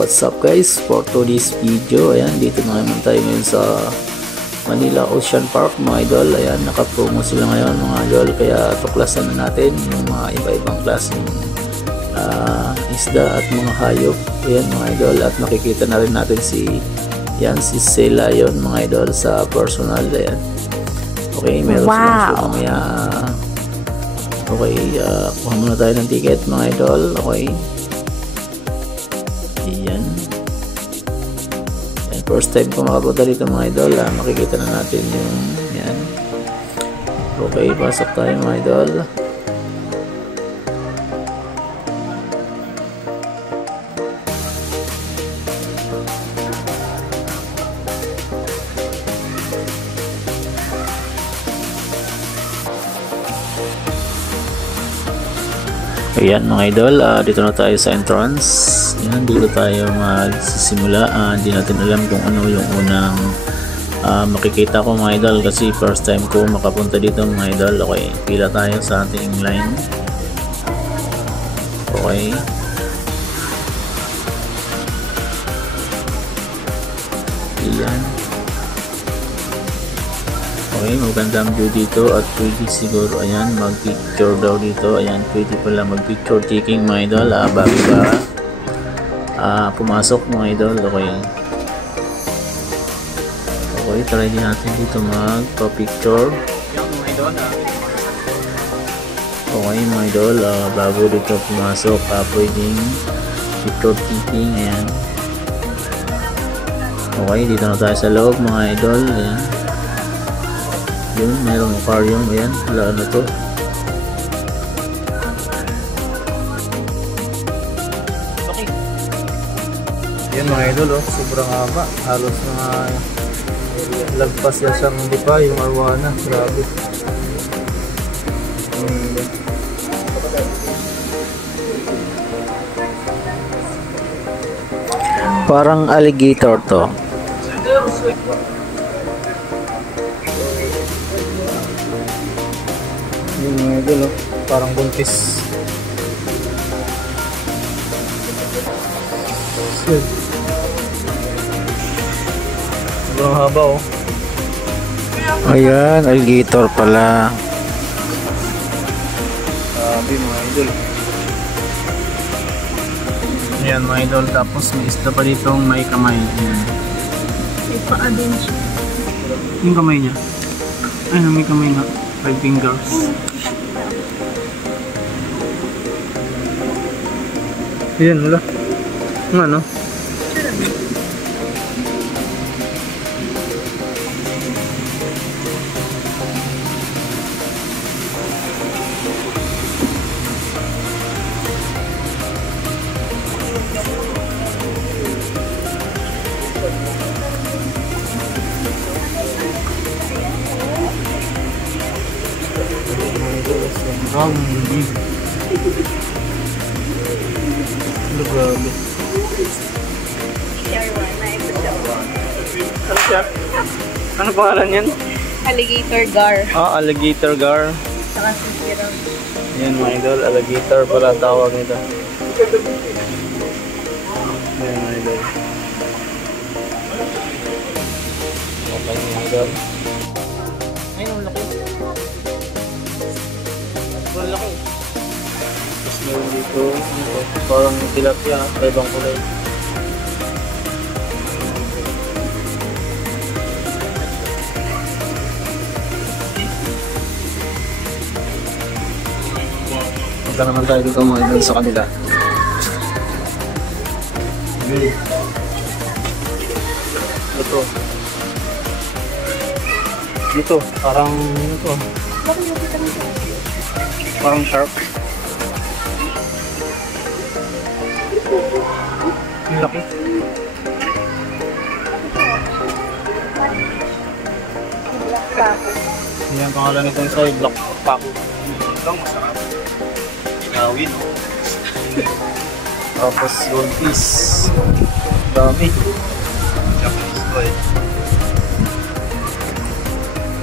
what's up guys, for today's video, ayan, dito na naman tayo ngayon sa Manila Ocean Park mga idol. Ayan, nakapromo sila ngayon mga idol, kaya tuklasan na natin yung mga iba-ibang klaseng isda at mga hayop. Ayan mga idol, at makikita na rin natin si Sea Lion mga idol sa personal. Ayan, okay, meron silang mamaya. Okay, kuha muna tayo ng ticket mga idol. Okay, ayan, first time ko makapunta dito mga idol. Makikita na natin yung yan. Okay, pasok tayo mga idol. Ayan mga idol, dito na tayo sa entrance. Ayan, dito tayo magsisimula. Hindi natin alam kung ano yung unang makikita ko mga idol, kasi first time ko makapunta dito mga idol. Okay, pila tayo sa ating line. Okay, ayan. Okay, magandang view dito at pwede siguro, ayan, mag-picture daw dito. Ayan, pwede pala mag-picture taking mga idol bago ba pumasok mga idol. Okay, okay, try din natin dito magpa-picture. Okay mga idol, bago dito pumasok, pwedeng picture taking. Ayan, okay, dito na tayo sa loob mga idol. Ayan, yun, mayroong aquarium. Ayan, wala na to. Okay, yan mga idol, sobrang haba, halos mga lagpas yan siyang lipa yung arwana. Grabe. Parang alligator to. Yung mga idol, parang buntis. Sobrang haba Ayan, alligator pala. Grabe mga idol. Ayan mga idol, tapos may isda pa ditong may kamay. Ayan, may paa din siya. Yung kamay niya, ay may kamay na 5 fingers. Ayan, wala. Ano? Grabe. Ano siya? Ano pangalan yan? Alligator gar. Alligator gar. Saka sisirang. Yan mga idol, alligator pala tawag nito. Yan mga idol. Okay mga idol. Ayun, ang laki. Ang laki. Tapos meron dito, parang tilapia, ibang kulay. Punta naman tayo dito mga idol sa kanila. Ito, parang ito. Parang shark. Ang laki. Yan pangalan nito sa black pack. Ito masarap. Gawin. Tapos goldfish. Dami. Japanese boy.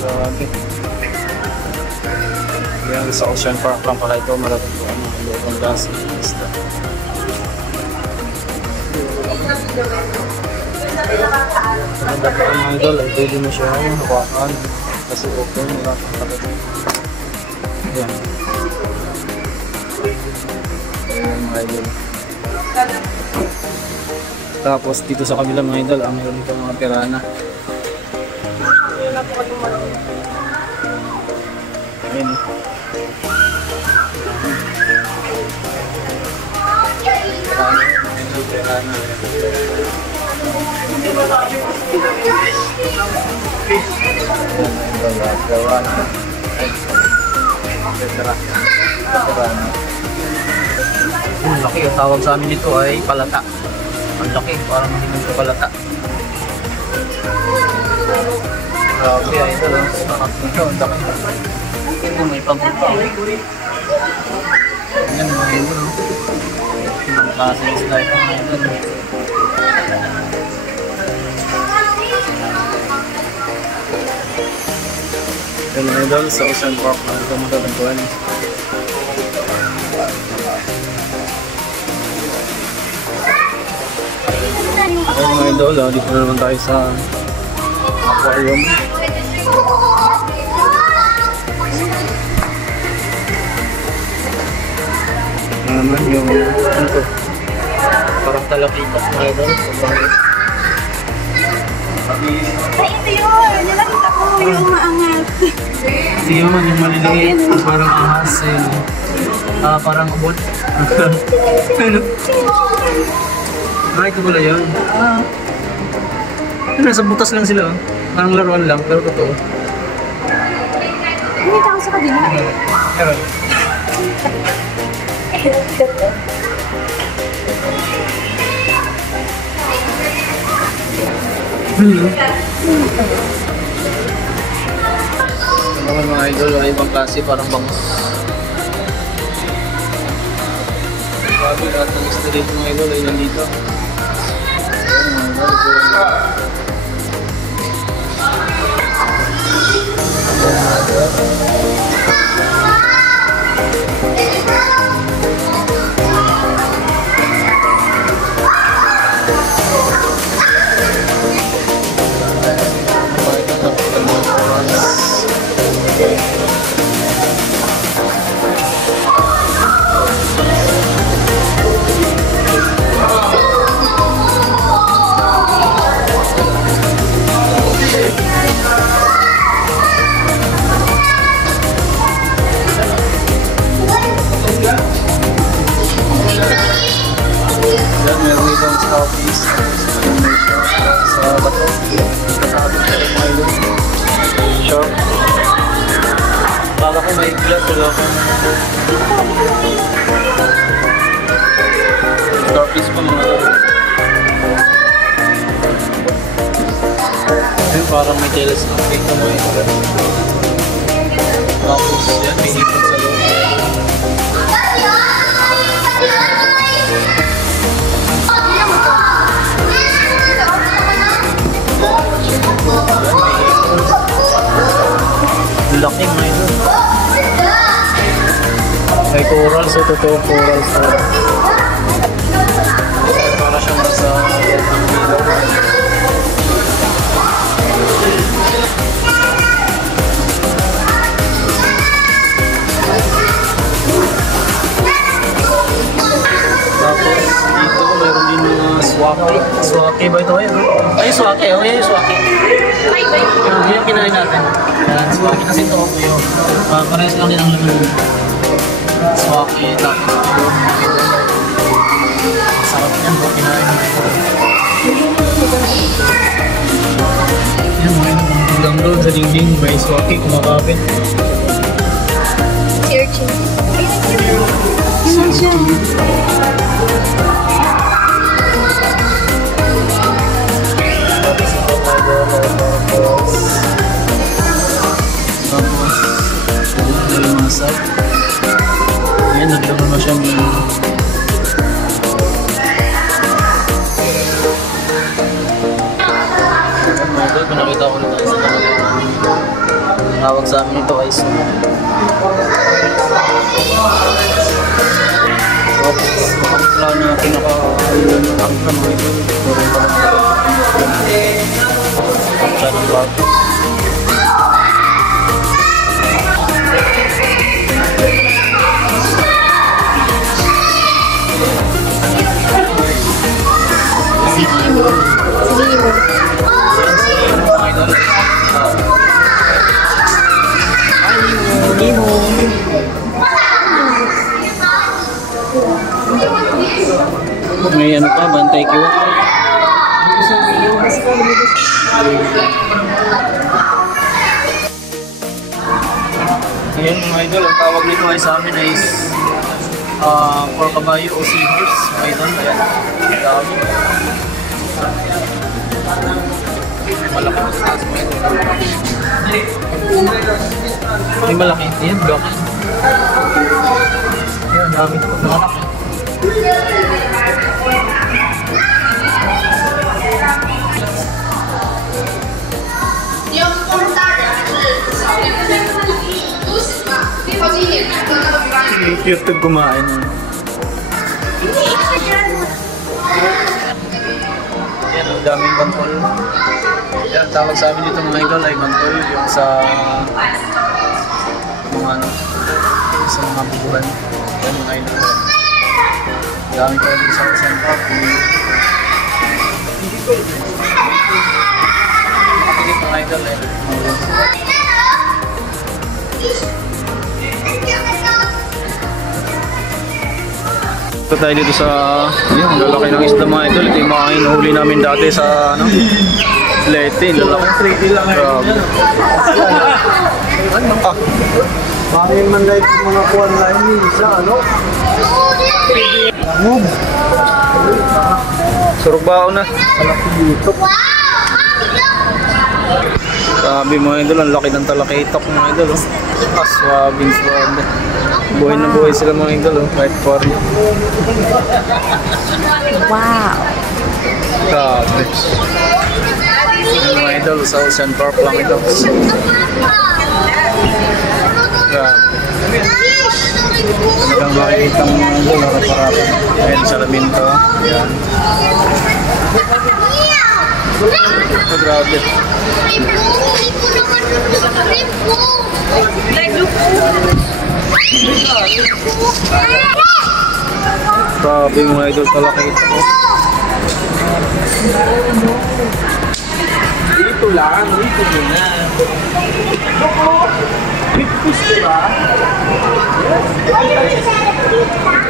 Grabe. Yan sa Ocean Park lang pala ito, malapit po ang loob ng gas isda. Maganda pa mga idol, ay pwede mo siya hawakan kasi open nila talaga. Ayan. Ayan mga idol. Tapos dito sa kabila mga idol, meron dito mga pirana. Ayan. Pirana. Ang laki, ang tawag sa amin ito ay palata. Ang laki, parang hindi mo palata. Grabe ay ito, sarap nito, ang laki. Ito may pagbuka. Ayan mga ito. Ibang klase yung slide mga ito. Ito mga idol sa Ocean Park na ito matataguan. Ito mga idol, dito na naman tayo sa aquarium. Ito naman yung ano to, parang talakitas mga idol. Ay, ito yun! Nalakita ko yung maangat. Ito yun, yung maliliit, parang ahas eh. Parang ubod. Ano? Ito pala yun. Nasa butas lang sila. Parang laruan lang, pero totoo. Hindi ako sa kabila. Meron. Ito naman mga idol, ibang klase, parang bangus. Grabe, lahat ng street mga idol ay nandito. Ayan mga idol. Yan, meron itong stoppies sa bato. Kasabot ka rin mga ilong. Sure. Baka ko may glass, wala akong stoppies pa mga ilong. Yan, parang may telescope dito mga ilong. Tapos yan, may hipon sa loob. Laki mga ito. May coral, so totoo coral sa para siyang nasa ilaw. Tapos dito meron din mga swaki. Swaki ba ito? Ay, swaki. Oh, yan yung swaki. Yan yung kinain natin. Yan, swaki kasi ito. Parehas lang din ang laman. Swaki, tapos ito. Sarap yan po, kinain natin. Yan, hanggang doon sa dingding may swaki kumakapit. Si Urchin. Yun siya. Ayan, naglaman mo siyang kung nakita ko na tayo sa kanila. Tawag sa amin ito ay sumo. Wala na pinaka-ang mga ito. Pagka ng bago. May ano pa, bantay ko. Ayan mga idol, ang tawag nito ay sa amin ay for kabayo o seahorse. Mga idol, ayan. Ang dami. Malaki na sa mga idol. May malaki. Ayan, block. Ayan, ang dami ito. Malaki. Cute kumain. Yan, ang daming bantol. Yan, tawag sa amin dito mga idol ay bantol. Yung sa mga ano, sa mga bubuhan. Yan mga idol. Dami ko din sa isang coffee. Makakilit mga idol eh. Ito tayo dito sa yun, lalaki ng isda mga idol. Ito yung mga inuhuli namin dati sa ano, Leyte. Lalaki 3D lang ngayon. Ah, Bakit man like mga kuwan line sa ano? Move. surugbao na. Malaki dito. Sabi mga idol, ang laki ng talakitok mga idol. Oh. Aswabing swabe. Buhay na buhay sila mga idol. Oh. Kahit party. Wow. Grabe. Yung mga idol sa Ocean Park lang ito. Grabe. Hanggang makikita mo mga idol, harap-harap. Ayan sa labinto. Ayan. Ito grabe. Grabe mga idol, talaki ito. Dito lang, dito na.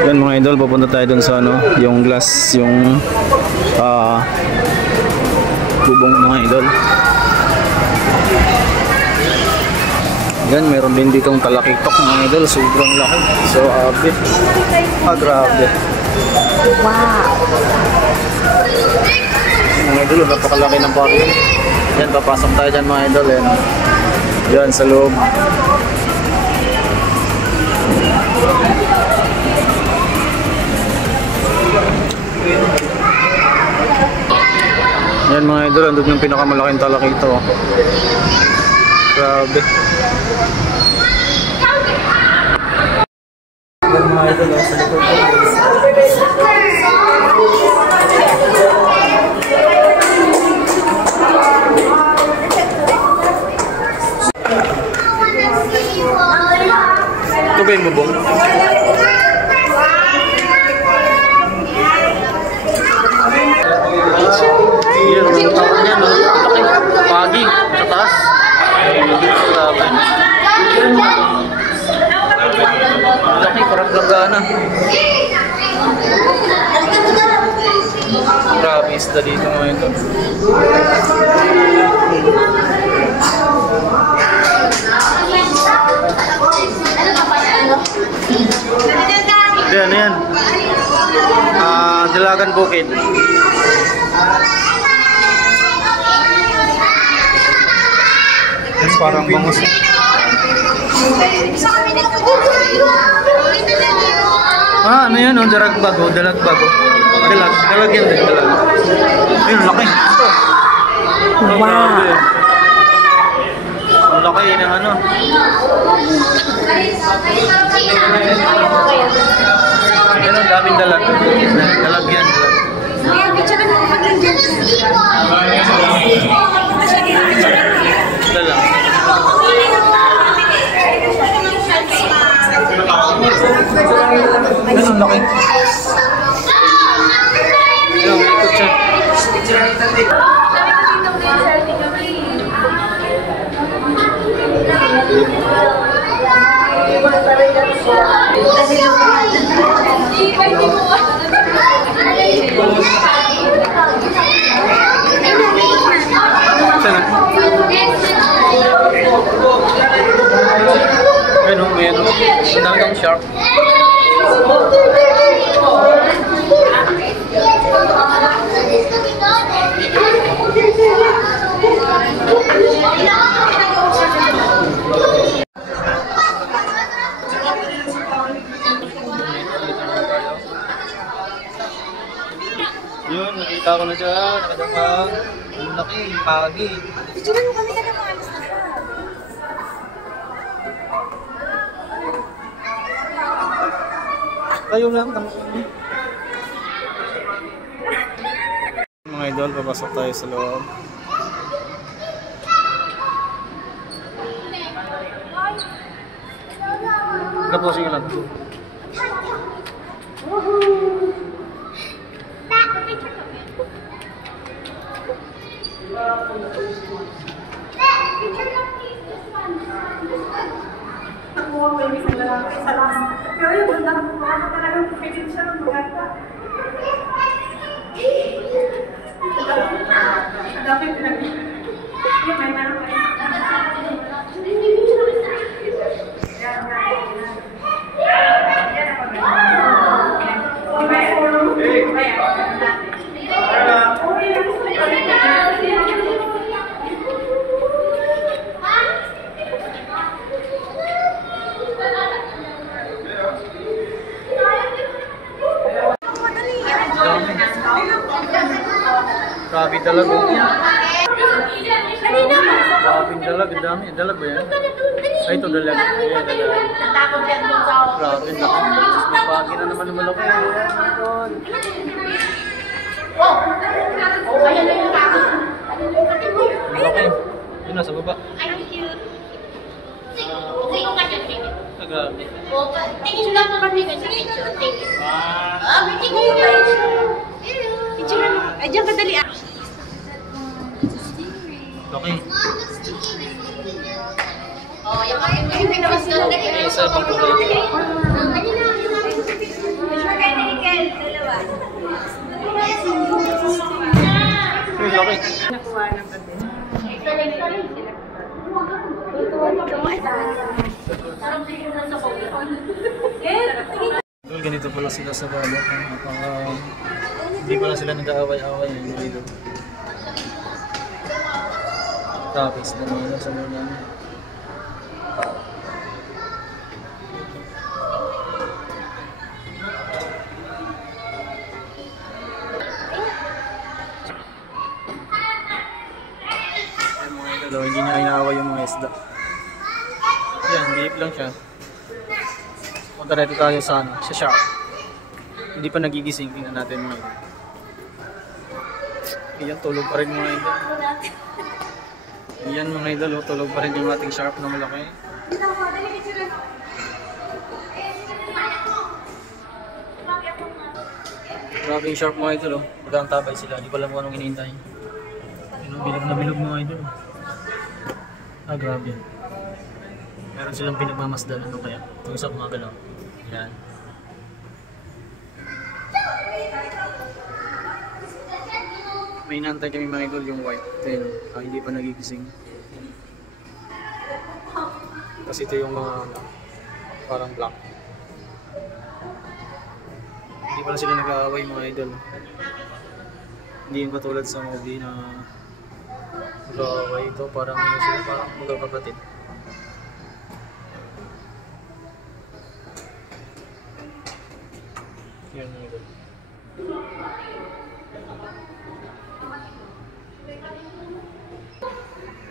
Yan mga idol, papunta tayo dun sa ano, yung glass, yung bubong mga idol. Yan, meron din ditong talakitok mga idol, sobrang laki. So, grabe. Grabe. Wow. Mga idol, napakalaki ng barrio. Yan, papasok tayo dyan mga idol. Yan, yan sa loob. Yan mga idol, andun yung pinakamalaking talakito. Grabe. Yan mga idol, sa likod. Ito ba yung bubong? Yan, ang tawag niya, no? Laki, pagi, sa taas. Laki, parang langgana. Grabe isda dito mga ito. Yan, yan. Dalagan Bukid. Parang bangus. Ano yan? Oh, dalagbago. Dalag yan din. Dalag. Ayun, laki. Wow. Ang laki ng ano. Ayun, ang daming dalag. Dalag yan. Kaya, picture mo pag nandiyan siya. Dalag. Ganun laki. Ayun, may ikot siya. Sana. Ayun, may ano. Ang dami kang shark. Yun, nakita ko na siya. Nakadapa. Ang laki, pagi. Picture mo kami ka na maalis na siya. Tayo lang. Mga idol, papasok tayo sa loob. Kaposing ka lang. Nakuha ko yung isang lalaki sa last. Pero yung banda ko talagang pwede siya ng maganda. Ang dami pinag-ibig. Yung may meron pa rin. Grabe talaga. Kanina mo. Grabe talaga. Dami. Dalag ba yan? Ay, ito dalag. Ayan, dalag. Natakot yan mo sa Grabe. May pagi na naman malaki. Oh! Ayan na yung takot. Malaki. Yun, nasa baba. Ay, cute. Sige ka dyan, sige. Ah, grabe. Tingin lang naman din sa picture. Thank you. Thank you. Picture mo. Ay, dyan ka dali. Laki. Oh, yung hindi na mas ganda. Isa pang kulay. Picture kay Nickel. Dalawa. Uy, laki. Nakuha ng pati. Well, ganito pala sila sa baba. Hindi pala sila nag-aaway-aaway. Dito. Tapos na nila sa mga hindi niya inaaway yung mga isda. Yan, deep lang siya. Punta natin tayo sa ano, sa shark. Hindi pa nagigising, tingnan natin mga idol. Ayan, tulog pa rin mga idol. Ayan mga idol, tulog pa rin yung ating shark na malaki. Grabe yung shark mga idol, magkakantabay sila. Hindi ko alam kung anong hinihintay. Bilog na bilog mga idol. Ah, grabe. Meron silang pinagmamasdan. Ano kaya? Ito sa mga galaw. Yan. May inantay kami mga idol yung white tail. Hindi pa nagigising. Kasi ito yung mga parang black. Hindi pala sila nag-aaway mga idol. Hindi yung katulad sa movie na nag-aaway ito. Parang ano sila, parang magkakapatid. Yan mga idol.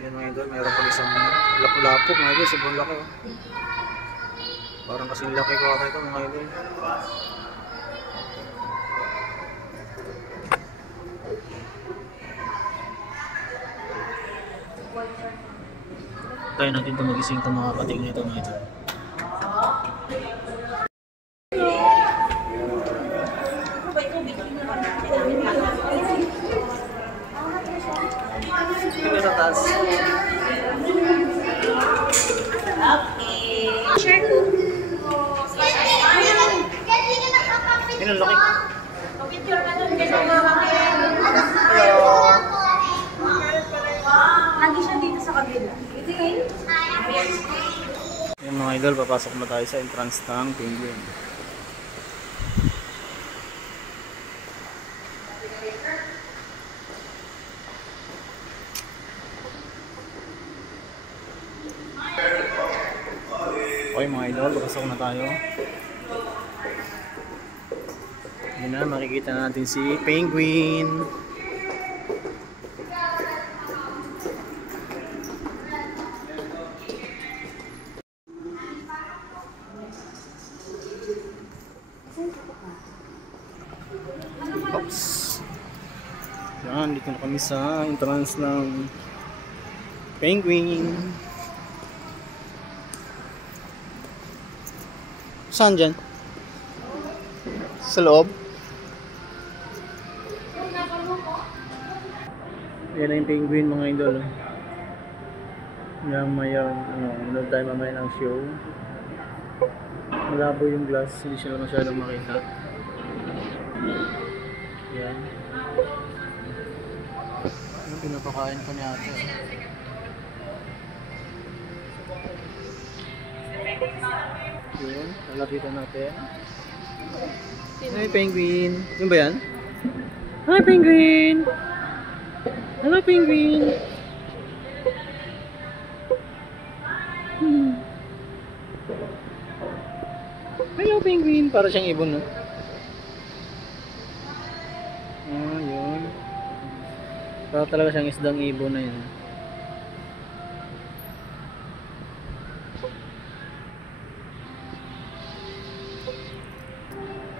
Yan mga idol, mayroon pa isang lapu-lapu mga idol, sobrang laki oh. Parang kasing laki ko ata ito mga idol. Tayo natin ito magising itong mga pating nito mga ito. Tingnan sa taas. Okay. Share ko. Yan ang laki. Picture ka doon kasi lagi siya dito sa kabila. Yan mga idol, papasok na tayo sa entrance ng Penguin. Okay mga idol, papasok na tayo. Yan na, makikita natin si Penguin. Oops. Yan, dito na kami sa entrance ng Penguin. Saan dyan? Sa loob? Yan na yung Penguin mga idol. Yan mayon, manood tayo mamaya ng show. Malabo yung glass, hindi siya masyadong makita. Yan. Yung pinapakain ko ni ate. Yun, lalapitan natin. Hi Penguin! Yun ba yan? Hi Penguin! Hello Penguin! Hello Penguin! Para siyang ibon, no? Ah, yun. Para talaga siyang isdang ibon na yun.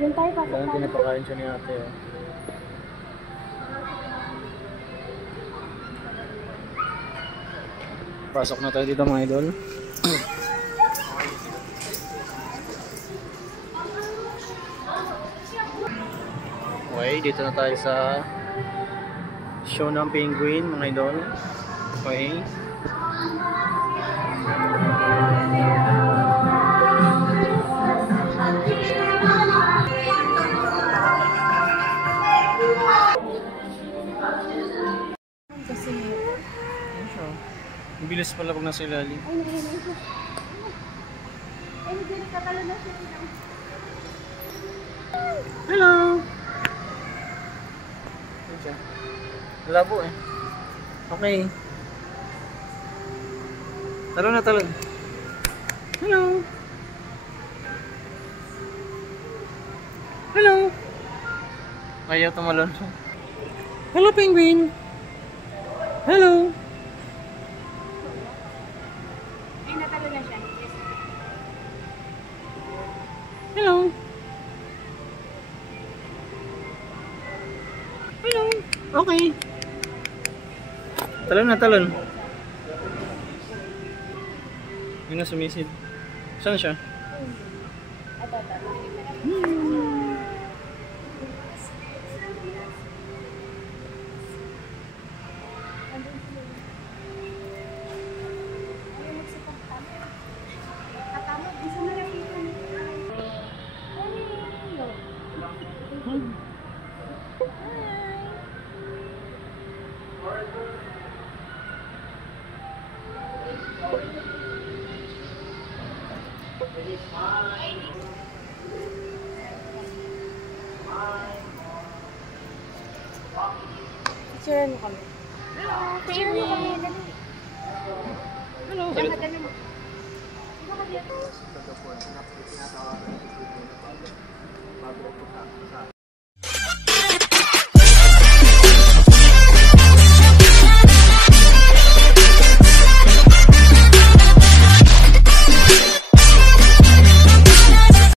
Yan tayo pasok Yan, tayo. pinapakain siya ni ate. Oh. Pasok na tayo dito mga idol. Okay, dito na tayo sa show ng Penguin mga idol. Okay. Kasi Ang bilis pala pag nasa ilalim. ay naghihinay siya. Ay nagkakatalo na siya. Hello! Ayan siya. Labo eh. Okay. Talon na talon. Hello! Hello! Ayaw tumalon. Hello Penguin! Hello! Ay natalo na siya. Yes. Hello! Hello! Okay. Talon na talon. Yun na sumisid. Saan siya? Picture mo kami. Picture mo kami. Dali. Hello! Dali. Dali mo.